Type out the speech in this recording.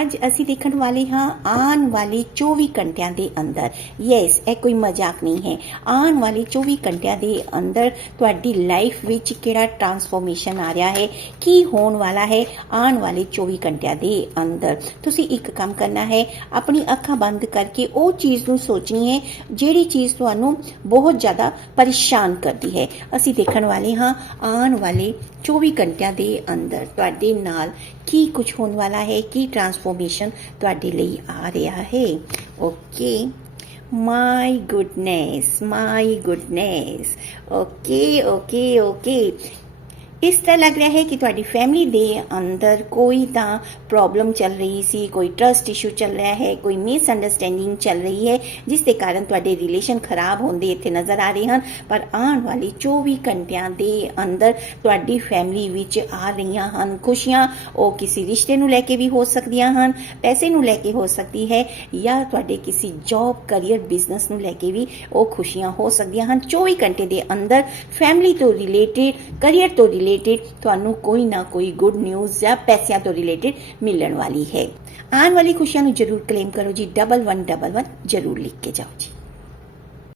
ਅੱਜ ਅਸੀਂ ਦੇਖਣ ਵਾਲੇ ਹਾਂ ਆਉਣ ਵਾਲੇ 24 ਘੰਟਿਆਂ ਦੇ ਅੰਦਰ। ਯੈਸ, ਇਹ ਕੋਈ ਮਜ਼ਾਕ ਨਹੀਂ ਹੈ। ਆਉਣ ਵਾਲੇ 24 ਘੰਟਿਆਂ ਦੇ ਅੰਦਰ ਤੁਹਾਡੀ ਲਾਈਫ ਵਿੱਚ ਕਿਹੜਾ ਟਰਾਂਸਫੋਰਮੇਸ਼ਨ ਆ ਰਿਹਾ ਹੈ, ਕੀ ਹੋਣ ਵਾਲਾ ਹੈ ਆਉਣ ਵਾਲੇ 24 ਘੰਟਿਆਂ ਦੇ ਅੰਦਰ। ਤੁਸੀਂ ਇੱਕ ਕੰਮ ਕਰਨਾ ਹੈ, ਆਪਣੀ ਅੱਖਾਂ ਬੰਦ ਕਰਕੇ ਉਹ ਚੀਜ਼ ਨੂੰ ਸੋਚਣੀ ਹੈ ਜਿਹੜੀ ਚੀਜ਼ ਤੁਹਾਨੂੰ ਬਹੁਤ ਜ਼ਿਆਦਾ ਪਰੇਸ਼ਾਨ ਕਰਦੀ ਹੈ। ਅਸੀਂ ਦੇਖਣ ਵਾਲੇ ਹਾਂ ਆਉਣ ਵਾਲੇ 24 ਘੰਟਿਆਂ ਦੇ ਅੰਦਰ ਤੁਹਾਡੇ ਨਾਲ ਕੀ ਕੁਝ ਹੋਣ ਵਾਲਾ ਹੈ, ਕੀ ਟਰਾਂਸਫੋਰਮੇਸ਼ਨ ਤੁਹਾਡੇ ਲਈ ਆ ਰਿਹਾ ਹੈ। ਓਕੇ, ਮਾਈ ਗੁੱਡਨੈਸ। ਓਕੇ। ਇਸ ਤਰ੍ਹਾਂ ਲੱਗ ਰਿਹਾ ਹੈ ਕਿ ਤੁਹਾਡੀ ਫੈਮਿਲੀ ਦੇ ਅੰਦਰ ਕੋਈ ਤਾਂ ਪ੍ਰੋਬਲਮ ਚੱਲ ਰਹੀ ਸੀ, ਕੋਈ ਟਰਸਟ ਇਸ਼ੂ ਚੱਲ ਰਿਹਾ ਹੈ, ਕੋਈ ਮਿਸਅੰਡਰਸਟੈਂਡਿੰਗ ਚੱਲ ਰਹੀ ਹੈ, ਜਿਸ ਦੇ ਕਾਰਨ ਤੁਹਾਡੇ ਰਿਲੇਸ਼ਨ ਖਰਾਬ ਹੁੰਦੇ ਇੱਥੇ ਨਜ਼ਰ ਆ ਰਹੇ ਹਨ। ਪਰ ਆਉਣ ਵਾਲੇ 24 ਘੰਟਿਆਂ ਦੇ ਅੰਦਰ ਤੁਹਾਡੀ ਫੈਮਿਲੀ ਵਿੱਚ ਆ ਰਹੀਆਂ ਹਨ ਖੁਸ਼ੀਆਂ। ਉਹ ਕਿਸੇ ਰਿਸ਼ਤੇ ਨੂੰ ਲੈ ਕੇ ਵੀ ਹੋ ਸਕਦੀਆਂ ਹਨ, ਪੈਸੇ ਨੂੰ ਲੈ ਕੇ ਹੋ ਸਕਦੀ ਹੈ, ਜਾਂ ਤੁਹਾਡੇ ਕਿਸੇ ਜੌਬ, ਕਰੀਅਰ, ਬਿਜ਼ਨਸ ਨੂੰ ਲੈ ਕੇ ਵੀ ਉਹ ਖੁਸ਼ੀਆਂ ਹੋ ਸਕਦੀਆਂ ਹਨ। 24 ਘੰਟੇ ਦੇ ਅੰਦਰ ਫੈਮਿਲੀ ਤੋਂ ਰਿਲੇਟਿਡ, ਕਰੀਅਰ ਤੋਂ ਰਿਲੇਟਿਡ ਤੁਹਾਨੂੰ ਕੋਈ ਨਾ ਕੋਈ ਗੁੱਡ ਨਿਊਜ਼ ਜਾਂ ਪੈਸਿਆਂ ਤੋਂ ਰਿਲੇਟਿਡ ਮਿਲਣ ਵਾਲੀ ਹੈ। ਆਉਣ ਵਾਲੀ ਖੁਸ਼ੀਆਂ ਨੂੰ ਜ਼ਰੂਰ ਕਲੇਮ ਕਰੋ ਜੀ। 1111 ਜ਼ਰੂਰ ਲਿਖ ਕੇ ਜਾਓ ਜੀ।